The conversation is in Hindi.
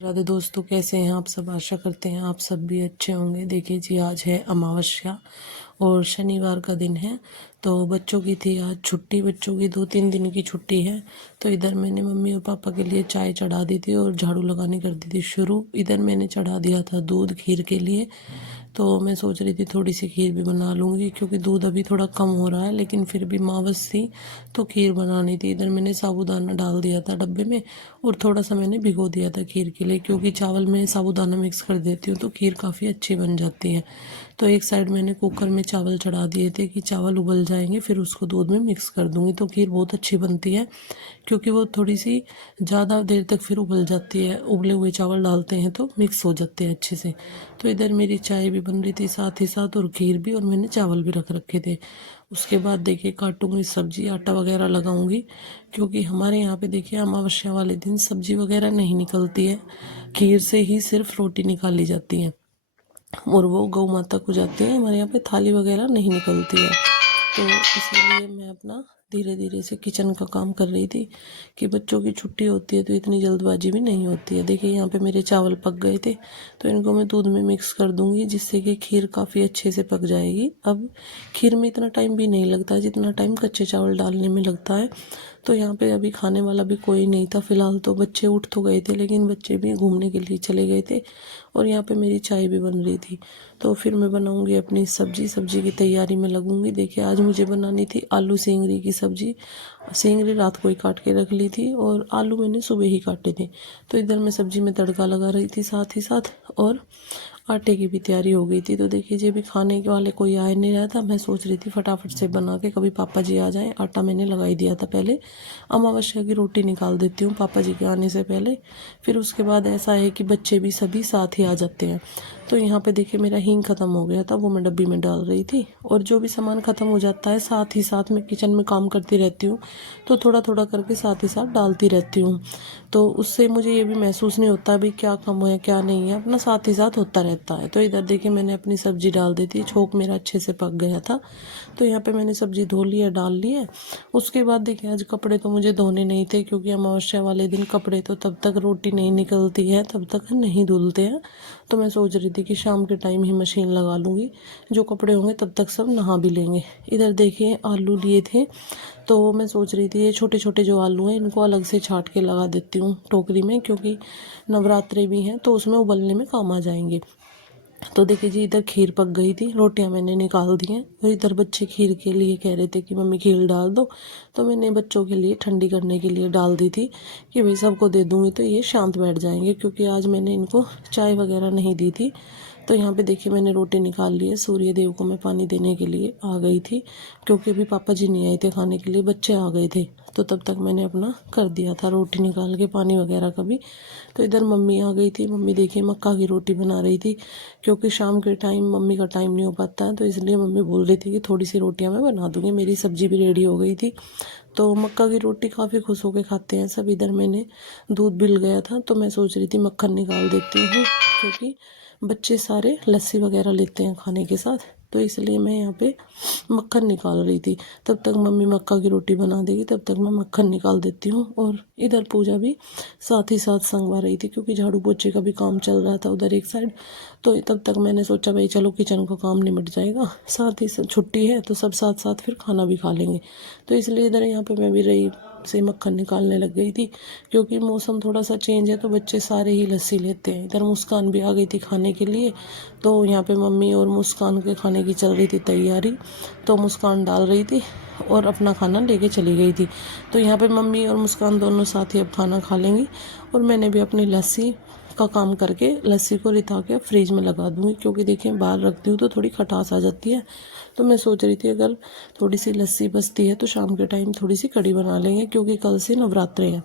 राधे दोस्तों, कैसे हैं आप सब। आशा करते हैं आप सब भी अच्छे होंगे। देखिए जी, आज है अमावस्या और शनिवार का दिन है। तो बच्चों की थी आज छुट्टी, बच्चों की 2-3 दिन की छुट्टी है। तो इधर मैंने मम्मी और पापा के लिए चाय चढ़ा दी थी और झाड़ू लगानी कर दी थी शुरू। इधर मैंने चढ़ा दिया था दूध खीर के लिए। तो मैं सोच रही थी थोड़ी सी खीर भी बना लूँगी, क्योंकि दूध अभी थोड़ा कम हो रहा है, लेकिन फिर भी मावस थी तो खीर बनानी थी। इधर मैंने साबूदाना डाल दिया था डब्बे में और थोड़ा सा मैंने भिगो दिया था खीर के लिए, क्योंकि चावल में साबूदाना मिक्स कर देती हूँ तो खीर काफ़ी अच्छी बन जाती है। तो एक साइड मैंने कुकर में चावल चढ़ा दिए थे कि चावल उबल जाएंगे, फिर उसको दूध में मिक्स कर दूँगी तो खीर बहुत अच्छी बनती है, क्योंकि वो थोड़ी सी ज़्यादा देर तक फिर उबल जाती है। उबले हुए चावल डालते हैं तो मिक्स हो जाते हैं अच्छे से। तो इधर मेरी चाय भी बन रही थी साथ ही साथ, और खीर भी, और मैंने चावल भी रख रखे थे। उसके बाद देखिए काटूंगी सब्जी, आटा वगैरह लगाऊंगी, क्योंकि हमारे यहाँ पे देखिए अमावस्या वाले दिन सब्जी वगैरह नहीं निकलती है। खीर से ही सिर्फ रोटी निकाली जाती है और वो गौ माता को जाती है। हमारे यहाँ पे थाली वगैरह नहीं निकलती है। तो इसीलिए मैं अपना धीरे धीरे से किचन का काम कर रही थी कि बच्चों की छुट्टी होती है तो इतनी जल्दबाजी भी नहीं होती है। देखिए यहाँ पे मेरे चावल पक गए थे, तो इनको मैं दूध में मिक्स कर दूंगी, जिससे कि खीर काफ़ी अच्छे से पक जाएगी। अब खीर में इतना टाइम भी नहीं लगता जितना टाइम कच्चे चावल डालने में लगता है। तो यहाँ पे अभी खाने वाला भी कोई नहीं था फिलहाल। तो बच्चे उठ तो गए थे, लेकिन बच्चे भी घूमने के लिए चले गए थे और यहाँ पे मेरी चाय भी बन रही थी। तो फिर मैं बनाऊंगी अपनी सब्जी की तैयारी में लगूंगी। देखिए आज मुझे बनानी थी आलू सेंगरी की सब्जी। सेंगरी रात को ही काट के रख ली थी और आलू मैंने सुबह ही काटे थे। तो इधर मैं सब्जी में तड़का लगा रही थी साथ ही साथ, और आटे की भी तैयारी हो गई थी। तो देखिए जी, अभी खाने के वाले कोई आए नहीं रहा था। मैं सोच रही थी फटाफट से बना के कभी पापा जी आ जाएं। आटा मैंने लगा ही दिया था पहले। अमावस्या की रोटी निकाल देती हूँ पापा जी के आने से पहले। फिर उसके बाद ऐसा है कि बच्चे भी सभी साथ ही आ जाते हैं। तो यहाँ पे देखिए मेरा हींग ख़त्म हो गया था, वो मैं डब्बी में डाल रही थी। और जो भी सामान ख़त्म हो जाता है साथ ही साथ मैं किचन में काम करती रहती हूँ, तो थोड़ा थोड़ा करके साथ ही साथ डालती रहती हूँ। तो उससे मुझे ये भी महसूस नहीं होता अभी क्या कम है क्या नहीं है, अपना साथ ही साथ होता रहता है। तो इधर देखिए मैंने अपनी सब्जी डाल दी थी, छोंक मेरा अच्छे से पक गया था। तो यहाँ पे मैंने सब्जी धो ली है, डाल ली है। उसके बाद देखिए आज कपड़े तो मुझे धोने नहीं थे, क्योंकि अमावस्या वाले दिन कपड़े तो तब तक रोटी नहीं निकलती है तब तक नहीं धुलते हैं। तो मैं सोच रही थी कि शाम के टाइम ही मशीन लगा लूँगी, जो कपड़े होंगे तब तक सब नहा भी लेंगे। इधर देखिए आलू लिए थे, तो मैं सोच रही थी ये छोटे छोटे जो आलू हैं इनको अलग से छाट के लगा देती हूँ टोकरी में, क्योंकि नवरात्रे भी हैं तो उसमें उबलने में काम आ जाएंगे। तो देखिए जी, इधर खीर पक गई थी, रोटियां मैंने निकाल दी हैं। और इधर बच्चे खीर के लिए कह रहे थे कि मम्मी खीर डाल दो, तो मैंने बच्चों के लिए ठंडी करने के लिए डाल दी थी कि भाई सबको दे दूँगी तो ये शांत बैठ जाएंगे, क्योंकि आज मैंने इनको चाय वगैरह नहीं दी थी। तो यहाँ पे देखिए मैंने रोटी निकाल ली है। सूर्य देव को मैं पानी देने के लिए आ गई थी, क्योंकि अभी पापा जी नहीं आए थे खाने के लिए, बच्चे आ गए थे। तो तब तक मैंने अपना कर दिया था रोटी निकाल के, पानी वगैरह का भी। तो इधर मम्मी आ गई थी। मम्मी देखिए मक्का की रोटी बना रही थी, क्योंकि शाम के टाइम मम्मी का टाइम नहीं हो पाता है, तो इसलिए मम्मी बोल रही थी कि थोड़ी सी रोटियां मैं बना दूंगी। मेरी सब्जी भी रेडी हो गई थी। तो मक्का की रोटी काफ़ी खुश होकर खाते हैं सब। इधर मैंने दूध बिल गया था तो मैं सोच रही थी मक्खन निकाल देती हूँ, क्योंकि बच्चे सारे लस्सी वगैरह लेते हैं खाने के साथ, तो इसलिए मैं यहाँ पे मक्खन निकाल रही थी। तब तक मम्मी मक्का की रोटी बना देगी, तब तक मैं मक्खन निकाल देती हूँ। और इधर पूजा भी साथ ही साथ संगवा रही थी, क्योंकि झाड़ू पोछे का भी काम चल रहा था उधर एक साइड। तो तब तक मैंने सोचा भाई चलो किचन का काम निपट जाएगा, साथ ही छुट्टी है तो सब साथ साथ फिर खाना भी खा लेंगे। तो इसलिए इधर यहाँ पे मैं भी रही से मक्खन निकालने लग गई थी, क्योंकि मौसम थोड़ा सा चेंज है तो बच्चे सारे ही लस्सी लेते हैं। इधर मुस्कान भी आ गई थी खाने के लिए, तो यहाँ पे मम्मी और मुस्कान के खाने की चल रही थी तैयारी। तो मुस्कान डाल रही थी और अपना खाना लेके चली गई थी। तो यहाँ पे मम्मी और मुस्कान दोनों साथ ही अब खाना खा लेंगी, और मैंने भी अपनी लस्सी का काम करके लस्सी को रिथा के फ्रिज में लगा दूँगी, क्योंकि देखिए बाहर रखती हूँ तो थोड़ी खटास आ जाती है। तो मैं सोच रही थी अगर थोड़ी सी लस्सी बचती है तो शाम के टाइम थोड़ी सी कढ़ी बना लेंगे, क्योंकि कल से नवरात्रे हैं।